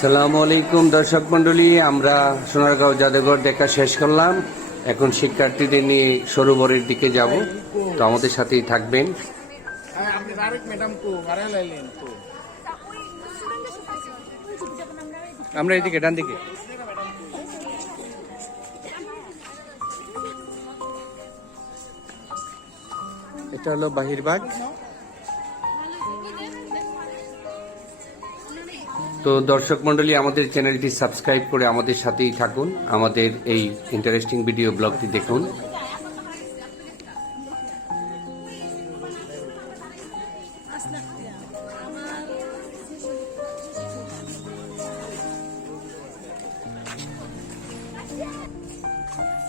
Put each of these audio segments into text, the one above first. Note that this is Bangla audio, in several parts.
আসসালামু আলাইকুম দর্শক মন্ডলী, আমরা সোনারগাঁও জাদুঘর দেখা শেষ করলাম। এখন শিক্ষার্থীদের নিয়ে সরোবরের দিকে যাব, তো আমাদের সাথেই থাকবেন। আমরা এদিকে ডান দিকে। এটা হলো বাহিরবাগ। তো দর্শক মন্ডলী, আমাদের চ্যানেলটি সাবস্ক্রাইব করে আমাদের সাথেই থাকুন, আমাদের এই ইন্টারেস্টিং ভিডিও ব্লগটি দেখুন।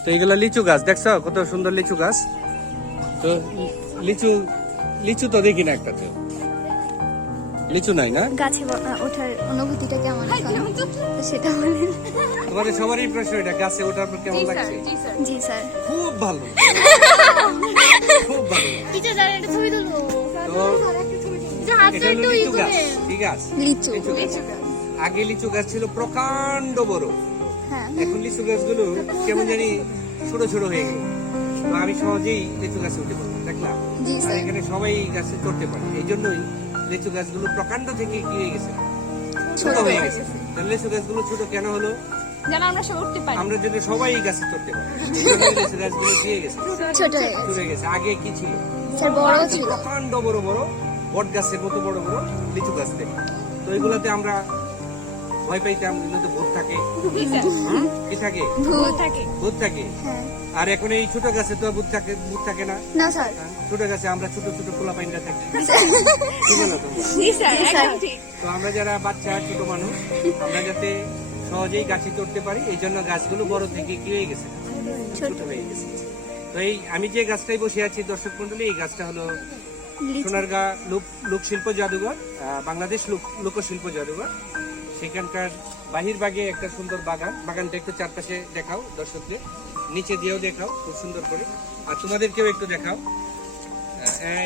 তো এইগুলো লিচু গাছ, দেখছো কত সুন্দর লিচু গাছ। তো লিচু লিচু তো দেখি না একটা, তো লিচু নাই না। গাছে ওঠার অনুভূতিটা কেমন সেটা বলেন। তোমাদের সবারই প্রশ্ন এটা, গাছে ওঠার পর কেমন লাগছে? জি স্যার, খুব ভালো, খুব ভালো। তো এটা হলো লিচু গাছ, ঠিক আছে। লিচু আগে লিচু গাছ ছিল প্রকাণ্ড বড়, হ্যাঁ। এখন লিচু গাছগুলো কেমন জানি ছোট ছোট হয়ে গেল। তো আমি সহজেই লিচু গাছে উঠে পড়লাম, দেখলাম। জি আর স্যার, এখানে সবাই গাছে চড়তে পারে, এই জন্যই লিচু গাছগুলো প্রকাণ্ড থেকে কি হয়ে গেছে, ছোট হয়ে গেছে। তাহলে লিচু গাছগুলো ছোট কেন হলো? যেন আমরা সব উঠতে পারি, আমরা যদি সবাই গাছে চড়তে পারি, এই জন্যই লিচু গাছগুলো দিয়ে গেছে, ছোট ছোট হয়ে গেছে। আগে কি ছিল? স্যার বড় ছিল, প্রকাণ্ড বড় বড় বট গাছের মতো বড় বড় লিচু গাছ থাকে। তো এগুলোতে আমরা ভয় পাইতাম, এগুলোতে ভূত থাকে। কি থাকে? ভূত থাকে। হ্যাঁ। আর এখন এই ছোট গাছে তো ভূত থাকে না। না স্যার, ছোট গাছে আমরা ছোট ছোট পোলা পাইন্ডা থাকি। কি বলো তোমরা? তো আমরা যারা বাচ্চা ছোট মানুষ, আমরা যাতে সহজেই গাছে চড়তে পারি, এই জন্য গাছগুলো বড় থেকে কি হয়ে গেছে, ছোট হয়ে গেছে। তো এই আমি যে গাছটাই বসে আছি দর্শক মন্ডলী, এই গাছটা হলো সোনারগাঁ লোকশিল্প জাদুঘর, বাংলাদেশ লোকশিল্প জাদুঘর। সেখানকার বাহিরবাগে একটা সুন্দর বাগান। বাগানটা একটু চারপাশে দেখাও দর্শকদের, নিচে দিয়েও দেখাও খুব সুন্দর করে, আর তোমাদেরকেও একটু দেখাও,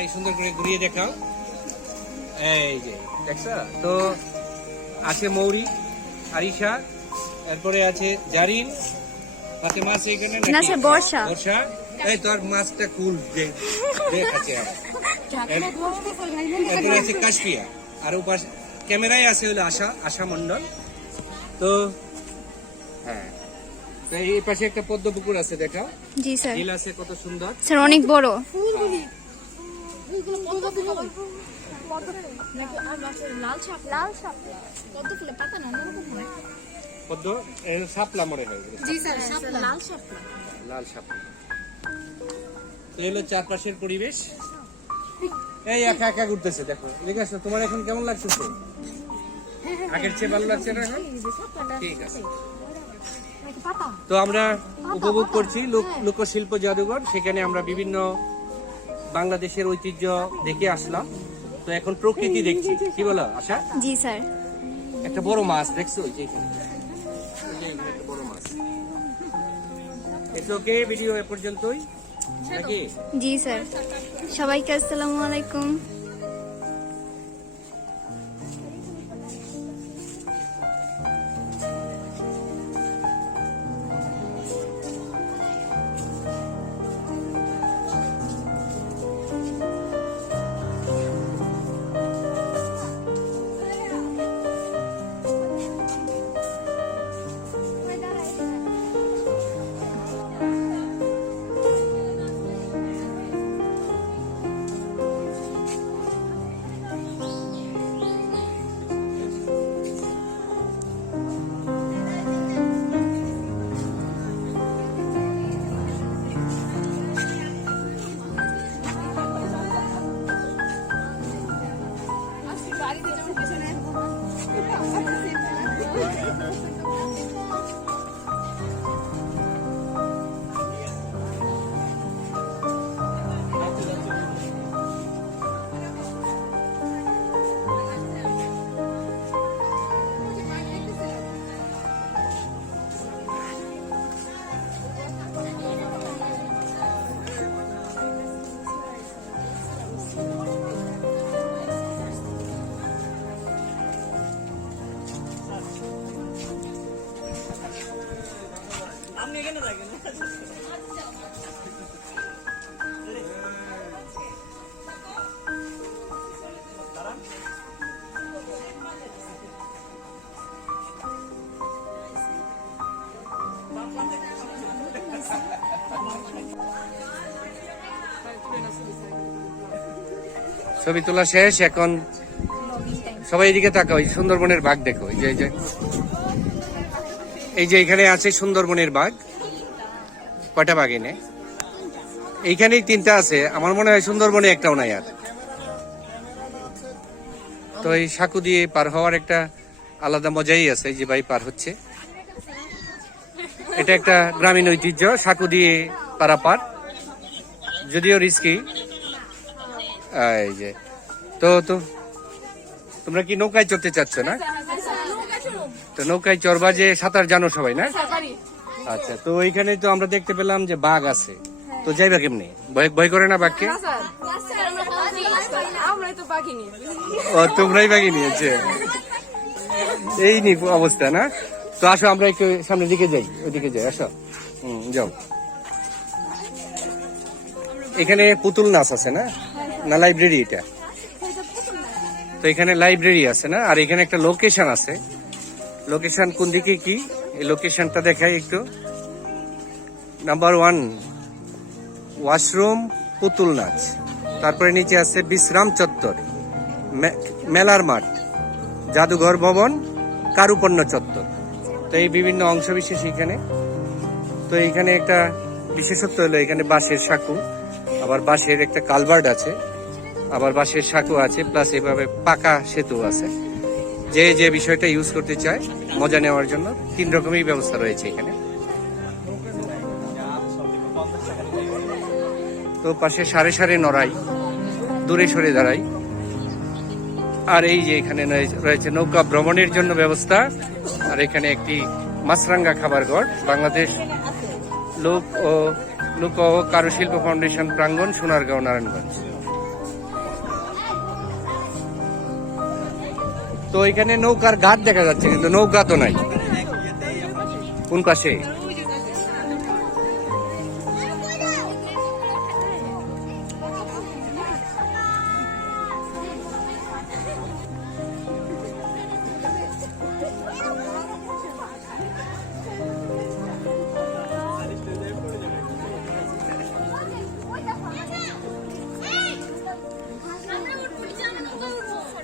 এই সুন্দর করে ঘুরিয়ে দেখাও। এই যে দেখছো, তো আছে মৌরি, আরিশা, তারপরে আছে জারিন, তাতে মাছ এখানে না স্যার, বর্ষা। বর্ষা। এই তোর মাছটা কুল দেখাচ্ছে। এরপরে আছে কাশপিয়া, আর উপাস ক্যামেরায় আছে হলো আশা মন্ডল। তো হ্যাঁ, তো এই পাশে একটা পদ্ম পুকুর আছে, দেখাও। জি স্যার, ঝিল আছে কত সুন্দর স্যার অনেক বড়। পদ্ম শাপলা মনে হয়, লাল শাপলা। এই হলো চারপাশের পরিবেশ। এই একা একা ঘুরতেছে, দেখো। ঠিক আছে, তোমার এখন কেমন লাগতেছে? আগের চেয়ে ভালো লাগছে না এখন? ঠিক আছে। তো আমরা উপভোগ করছি লোকশিল্প জাদুঘর। সেখানে আমরা বিভিন্ন বাংলাদেশের ঐতিহ্য দেখে আসলাম। তো এখন প্রকৃতি দেখছি, কি বলো আশা? জি স্যার, একটা বড় মাছ দেখছো, ওই যে এখানে একটা বড় মাছ। এটুকে ভিডিও এ পর্যন্তই নাকি? জি স্যার, সবাইকে আসসালামু আলাইকুম। ছবি তোলা শেষ, এখন সবাই এদিকে তাকাও। ওই সুন্দরবনের বাঘ দেখো, এই যে এখানে আছে সুন্দরবনের বাঘ। কয়টা বাঘ এনে এইখানেই 3টা আছে, আমার মনে হয় সুন্দরবনে একটাও নাই আর। তো এই সাঁকু দিয়ে পার হওয়ার একটা আলাদা মজাই আছে। এই যে ভাই পার হচ্ছে, এটা একটা গ্রামীণ ঐতিহ্য, সাঁকু দিয়ে পারাপার, যদিও রিস্কি। এই যে তো তো তোমরা কি নৌকায় চড়তে চাচ্ছ না? তো নৌকায় চড়বা, যে সাঁতার জানো সবাই না? আচ্ছা, তো এইখানে তো আমরা দেখতে পেলাম যে বাঘ আছে, তো যাইবা কেমনি? ভয় করে না বাঘকে? ও, তোমরাই বাঘি নিয়েছে, এই নি অবস্থা না? তো আসো আমরা একটু সামনের দিকে যাই, ওইদিকে যাই, আসো। যাও। এখানে পুতুল নাচ আছে না? না লাইব্রেরি এটা? তো এখানে লাইব্রেরি আছে না? আর এখানে একটা লোকেশন আছে। লোকেশন কোন দিকে কি, এই লোকেশনটা দেখাই একটু। নাম্বার 1 ওয়াশরুম, পুতুল নাচ, তারপরে নিচে আছে বিশ্রাম চত্বর, মেলার মাঠ, জাদুঘর ভবন, কারুপণ্য চত্বর। তো এই বিভিন্ন অংশ বিশেষ এখানে। তো এইখানে একটা বিশেষত্ব হলো এখানে বাঁশের সাঁকু, আবার বাঁশের একটা কালভার্ট আছে, আবার বাঁশের সাঁকু আছে, প্লাস এভাবে পাকা সেতু আছে। যে বিষয়টা ইউজ করতে চায় মজা নেওয়ার জন্য 3 রকমের ব্যবস্থা রয়েছে এখানে। তো পাশে সারে সারে নড়াই, দূরে সরে দাঁড়াই। আর এই যে এখানে রয়েছে নৌকা ভ্রমণের জন্য ব্যবস্থা। আর এখানে একটি মাছরাঙ্গা খাবার ঘর, বাংলাদেশ লোক ও কারুশিল্প ফাউন্ডেশন প্রাঙ্গণ, সোনারগাঁও, নারায়ণগঞ্জ। তো এখানে নৌকার ঘাট দেখা যাচ্ছে, কিন্তু নৌকা তো নাই। কোন পাশে?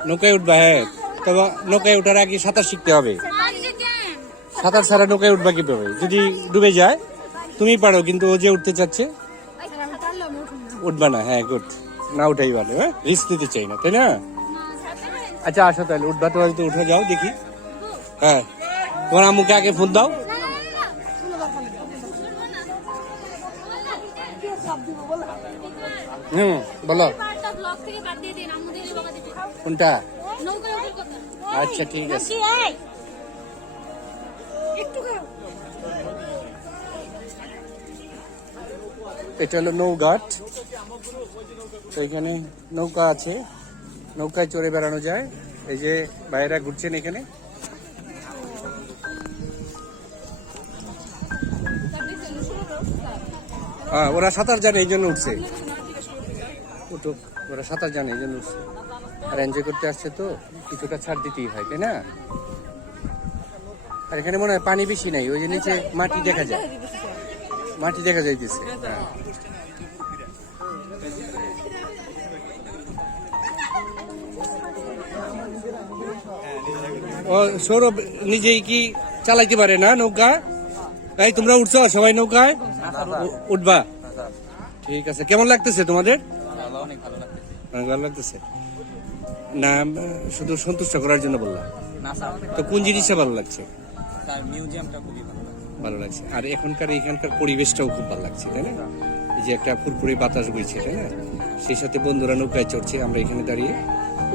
নৌকায় উঠবা? হ্যাঁ, তবে নৌকায় ওঠার আগে সাঁতার শিখতে হবে। সাঁতার ছাড়া নৌকায় উঠবা কিভাবে? যদি ডুবে যায় তুমি পারো, কিন্তু ও যে উঠতে চাচ্ছে, উঠবা না। হ্যাঁ, গুড, না উঠাই ভালো। হ্যাঁ, রিস্ক নিতে চাই না, তাই না? আচ্ছা আসো তাহলে, উঠবা তো হয়তো, উঠে যাও দেখি। হ্যাঁ, তোমার আম্মুকে আগে ফোন দাও। বলো কোনটা? আচ্ছা ঠিক আছে। এটা হলো নৌঘাট। তো এখানে নৌকা আছে, নৌকায় চড়ে বেড়ানো যায়। এই যে বাইরা ঘুরছেন এখানে। হ্যাঁ, ওরা সাঁতার জানে এই জন্য উঠছে। উঠুক, ওরা সাঁতার জানে এই জন্য উঠছে। আর এনজয় করতে আসছে, তো কিছুটা ছাড় দিতেই হয়, তাই না? আর এখানে মনে হয় পানি বেশি নাই, ওই যে নিচে মাটি দেখা যায়, মাটি দেখা যাইতেছে। হ্যাঁ, ও সৌরভ নিজেই কি চালাইতে পারে না নৌকা? তাই তোমরা উঠছো সবাই নৌকায়? উঠবা? ঠিক আছে। কেমন লাগতেছে তোমাদের? অনেক ভালো লাগতেছে না? শুধু সন্তুষ্ট করার জন্য বললাম। তো কোন জিনিসটা ভালো লাগছে? মিউজিয়ামটা খুবই ভালো লাগছে। আর এখানকার পরিবেশটাও খুব ভালো লাগছে, তাই না? এই যে একটা ফুরফুরে বাতাস বইছে, তাই না? সেই সাথে বন্ধুরা নৌকায় চড়ছে, আমরা এখানে দাঁড়িয়ে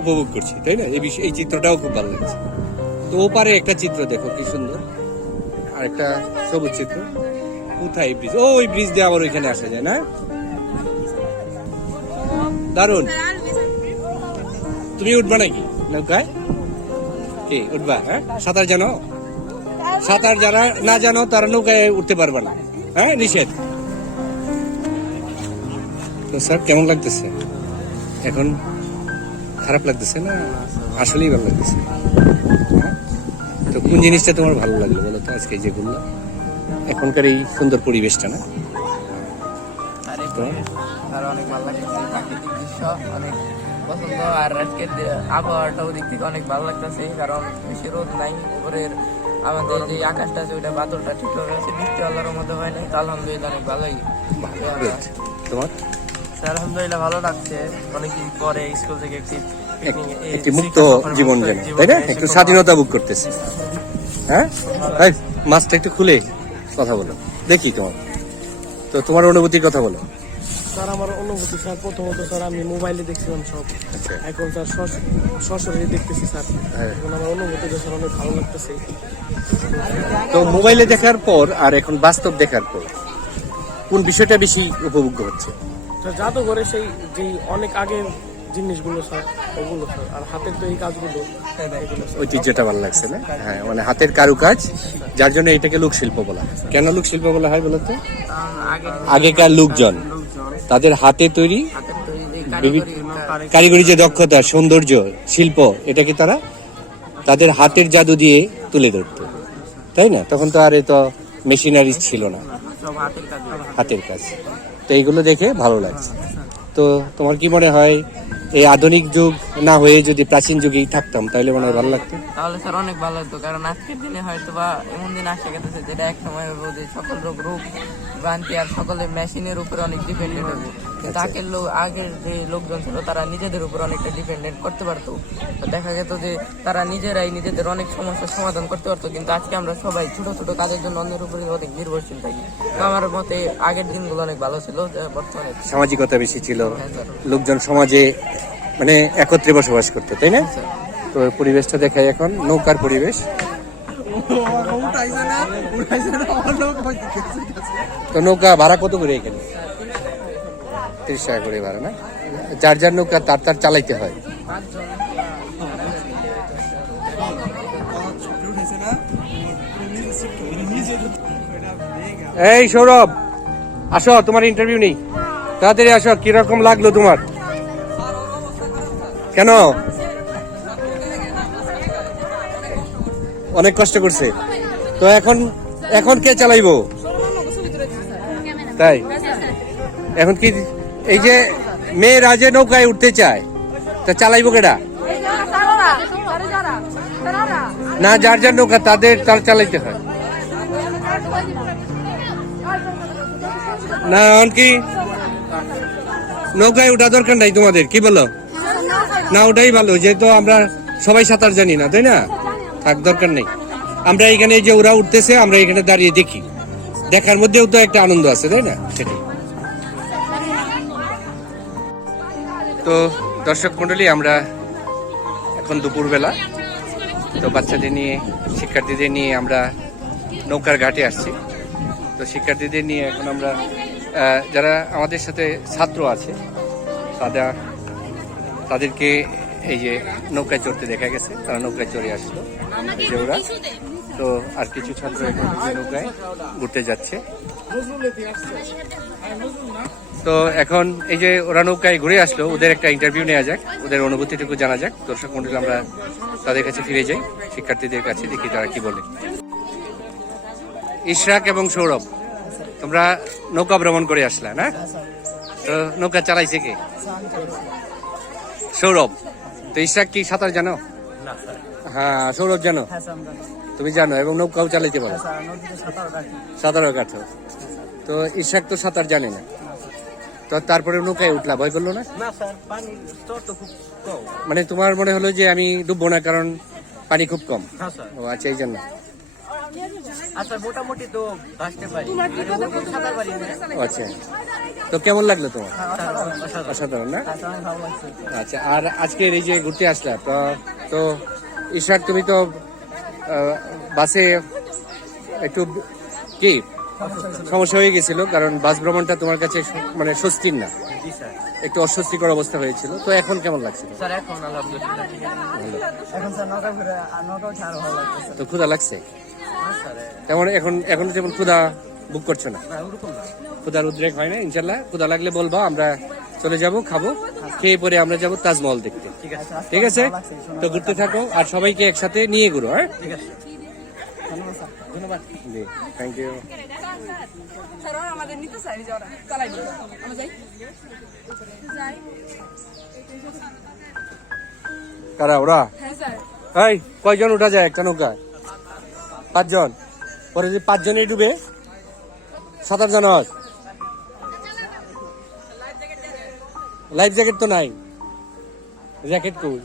উপভোগ করছি, তাই না? এই চিত্রটাও খুব ভালো লাগছে। তো ওপারে একটা চিত্র দেখো কি সুন্দর, আর একটা সবুজ চিত্র। কোথায় ব্রিজ? ও, ওই ব্রিজ দিয়ে আবার ওইখানে আসা যায় না? দারুন। তুমি উঠবা নাকি নৌকায়? কি উঠবা? হ্যাঁ, সাঁতার জানো? সাঁতার যারা না জানো তারা নৌকায় উঠতে পারবে না। হ্যাঁ নিষেধ। তো স্যার কেমন লাগতেছে এখন? খারাপ লাগতেছে না আসলেই ভালো লাগতেছে? হ্যাঁ? তো কোন জিনিসটা তোমার ভালো লাগলো বলো তো আজকে যে ঘুরলাম এখনকার এই সুন্দর পরিবেশটা না? তো আর অনেক ভালো লাগতেছে, প্রাকৃতিক দৃশ্য অনেক পছন্দ। আর আজকের আবহাওয়াটাও দিক থেকে অনেক ভালো লাগতেছে, কারণ বেশি রোদ নাই। উপরের আমাদের যে আকাশটা আছে ওইটা বাদলটা ঠিক রয়েছে, বৃষ্টি আল্লাহর মধ্যে হয় নাই। তো আলহামদুলিল্লাহ অনেক ভালোই। good. তোমার স্যার আলহামদুলিল্লাহ ভালো লাগছে, অনেকদিন পরে স্কুল থেকে একটি মুক্ত জীবন যেন, তাই না? একটু স্বাধীনতা ভোগ করতেছে। হ্যাঁ এই, মাছটা একটু খুলে কথা বলো দেখি তোমার। তো তোমার অনুভূতির কথা বলো। স্যার আমার অনুভূতি স্যার, প্রথমত স্যার আমি মোবাইলে দেখছিলাম সব, আচ্ছা। এখন স্যার সশরীরে দেখতেছি স্যার। হ্যাঁ। এখন আমার অনুভূতিটা স্যার অনেক ভালো লাগতেছে। তো মোবাইলে দেখার পর আর এখন বাস্তব দেখার পর কোন বিষয়টা বেশি উপভোগ্য হচ্ছে? স্যার জাদুঘরে সেই যে অনেক আগের জিনিসগুলো স্যার, ওগুলো স্যার, আর হাতের তৈরি কাজগুলো, এগুলো স্যার। ঐতিহ্যটা ভালো লাগছে না? হ্যাঁ, মানে হাতের কারুকাজ, যার জন্য এটাকে লোকশিল্প বলা হয়। কেন লোকশিল্প বলা হয় বলতো? আগেকার লোকজন তাদের হাতে তৈরি হাতের তৈরি যে বিভিন্ন কারিগরি যে দক্ষতা, সৌন্দর্য, শিল্প, এটাকে তারা তাদের হাতের জাদু দিয়ে তুলে ধরতো, তাই না? তখন তো আর এত মেশিনারি ছিল না, সব হাতের কাজ। হাতের কাজ। তো এইগুলো দেখে ভালো লাগছে। তো তোমার কি মনে হয় এই আধুনিক যুগ না হয়ে যদি প্রাচীন যুগেই থাকতাম তাহলে মনে হয় ভালো লাগতো? তাহলে স্যার অনেক ভালো হতো, কারণ আজকের দিনে হয়তো বা এমন দিন আসে গেছে যেটা এক সময় হবো যে সকল রোগ ভ্রান্তি আর সকলে মেশিনের উপরে অনেক ডিপেন্ডেন্ট হবে। কিন্তু আগের যে লোকজন ছিল তারা নিজেদের উপর অনেকটা ডিপেন্ডেন্ট করতে পারতো। তো দেখা যেত যে তারা নিজেরাই নিজেদের অনেক সমস্যার সমাধান করতে পারতো। কিন্তু আজকে আমরা সবাই ছোট ছোট কাজের জন্য অন্যের উপরে অনেক নির্ভরশীল থাকি। তো আমার মতে আগের দিনগুলো অনেক ভালো ছিল, বর্তমানে সামাজিকতা বেশি ছিল, লোকজন সমাজে মানে একত্রে বসবাস করতো, তাই না? তো পরিবেশটা দেখাই এখন নৌকার পরিবেশ। তো নৌকা ভাড়া কত করে এখানে? 30 টাকা করে ভাড়া না? যার যার নৌকা তার তার চালাইতে হয়। এই সৌরভ, আসো, তোমার ইন্টারভিউ নেই, তাড়াতাড়ি আসো। কিরকম লাগলো তোমার? কেন? অনেক কষ্ট করছে। তো এখন এখন কে চালাইবো? তাই এখন কি এই যে মেয়েরা যে নৌকায় উঠতে চায় তা চালাইবো কেডা? না, যার যার নৌকা তার চালাইতে হয় না? এখন কি নৌকায় উঠা দরকার নাই তোমাদের, কি বলো? না, ওটাই ভালো, যেহেতু আমরা সবাই সাঁতার জানি না, তাই না? থাক, দরকার নেই। আমরা এখানে যে ওরা উঠতেছে আমরা এখানে দাঁড়িয়ে দেখি, দেখার মধ্যেও তো একটা আনন্দ আছে, তাই না? সেটাই। তো দর্শক মন্ডলী, আমরা এখন দুপুরবেলা, তো বাচ্চাদের নিয়ে, শিক্ষার্থীদের নিয়ে আমরা নৌকার ঘাটে আসছি। তো শিক্ষার্থীদের নিয়ে এখন আমরা যারা আমাদের সাথে ছাত্র আছে তাদেরকে এই যে নৌকায় চড়তে দেখা গেছে, তারা নৌকায় চড়ে আসলো এই যে ওরা। তো আর কিছু ছাত্র এখন নৌকায় ঘুরতে যাচ্ছে। তো এখন এই যে ওরা নৌকায় ঘুরে আসলো, ওদের একটা ইন্টারভিউ নেওয়া যাক, ওদের অনুভূতিটুকু জানা যাক। দর্শক মন্ডলী, আমরা তাদের কাছে ফিরে যাই, শিক্ষার্থীদের কাছে, দেখি তারা কি বলে। ইশরাক এবং সৌরভ, তোমরা নৌকা ভ্রমণ করে আসলা না? তো নৌকা চালাইছে কে? সৌরভ। তো ইশরাক কি সাঁতার জানো? হ্যাঁ, সৌরভ জানো? তুমি জানো এবং নৌকাও চালাইতে পারো? সাঁতারও কাটো। তো ইশরাক তো সাঁতার জানে না, তো তারপরে নৌকায় উঠলা, ভয় করলো না? মানে তোমার মনে হলো যে আমি ডুববো না কারণ পানি খুব কম? ও আচ্ছা, এই জন্য। আচ্ছা, মোটামুটি তো আসতে পারি। আচ্ছা, তো কেমন লাগলো তোমার? অসাধারণ না? আচ্ছা, আর আজকের এই যে ঘুরতে আসলা, তো ইশরাক তুমি তো বাসে একটু কি সমস্যা হয়ে গেছিল, কারণ বাস ভ্রমণটা তোমার কাছে মানে স্বস্তির না, একটু অস্বস্তিকর অবস্থা হয়েছিল। তো এখন কেমন লাগছে? স্যার এখন আলহামদুলিল্লাহ ঠিক আছে। ভালো। এখন স্যার নৌকা ঘুরে আর নৌকা উঠে আরো ভালো লাগছে। তো ক্ষুধা লাগছে তেমন? এখন যেমন ক্ষুধা বুক করছো না? ক্ষুধার উদ্রেক হয় না ইনশাল্লাহ? ক্ষুধা লাগলে বলবা, আমরা চলে যাব, খাবো, খেয়ে পরে আমরা যাব তাজমহল দেখতে। ঠিক আছে, তো ঘুরতে থাকো আর সবাইকে একসাথে নিয়ে ঘুরো। হ্যাঁ, ঠিক আছে, ধন্যবাদ। Thank you. আমাদের নিতে চাই যাওয়া চালাই আমরা যাই কারা ওরা? হ্যাঁ স্যার। এই কয়জন উঠা যায় একটা নৌকায়? 5 জন। পরে যদি 5 জনে ডুবে, 7-8 জন হয়। লাইফ জ্যাকেট তো নাই, জ্যাকেট কই?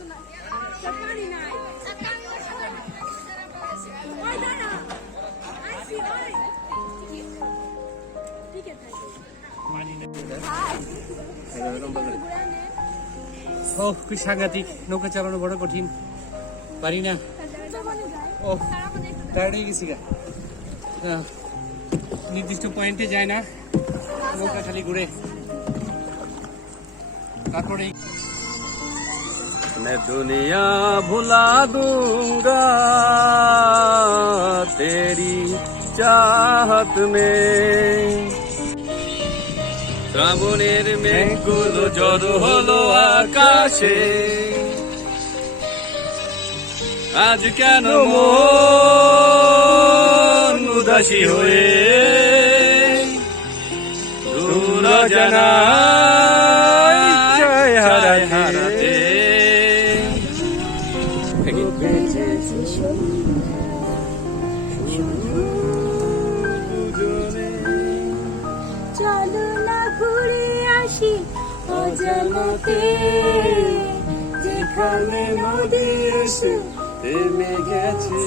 ও কি সাংঘাতিক, নৌকা চালানো বড় কঠিন, পারি না। ও টায়ার্ড হয়ে গেছি গা। নির্দিষ্ট পয়েন্টে যায় না, নৌকা খালি ঘুরে। তারপরে मैं दुनिया भुला दूंगा तेरी चाहत में। শ্রাবণের মেঘগুলো জড়ো হলো আকাশে, আজ কেন মন উদাসী হয়ে দূর জানায় হারাতে। চলো না ঘুরে আসি অজানাতে, যেখানে নদী এসে থেমে গেছে।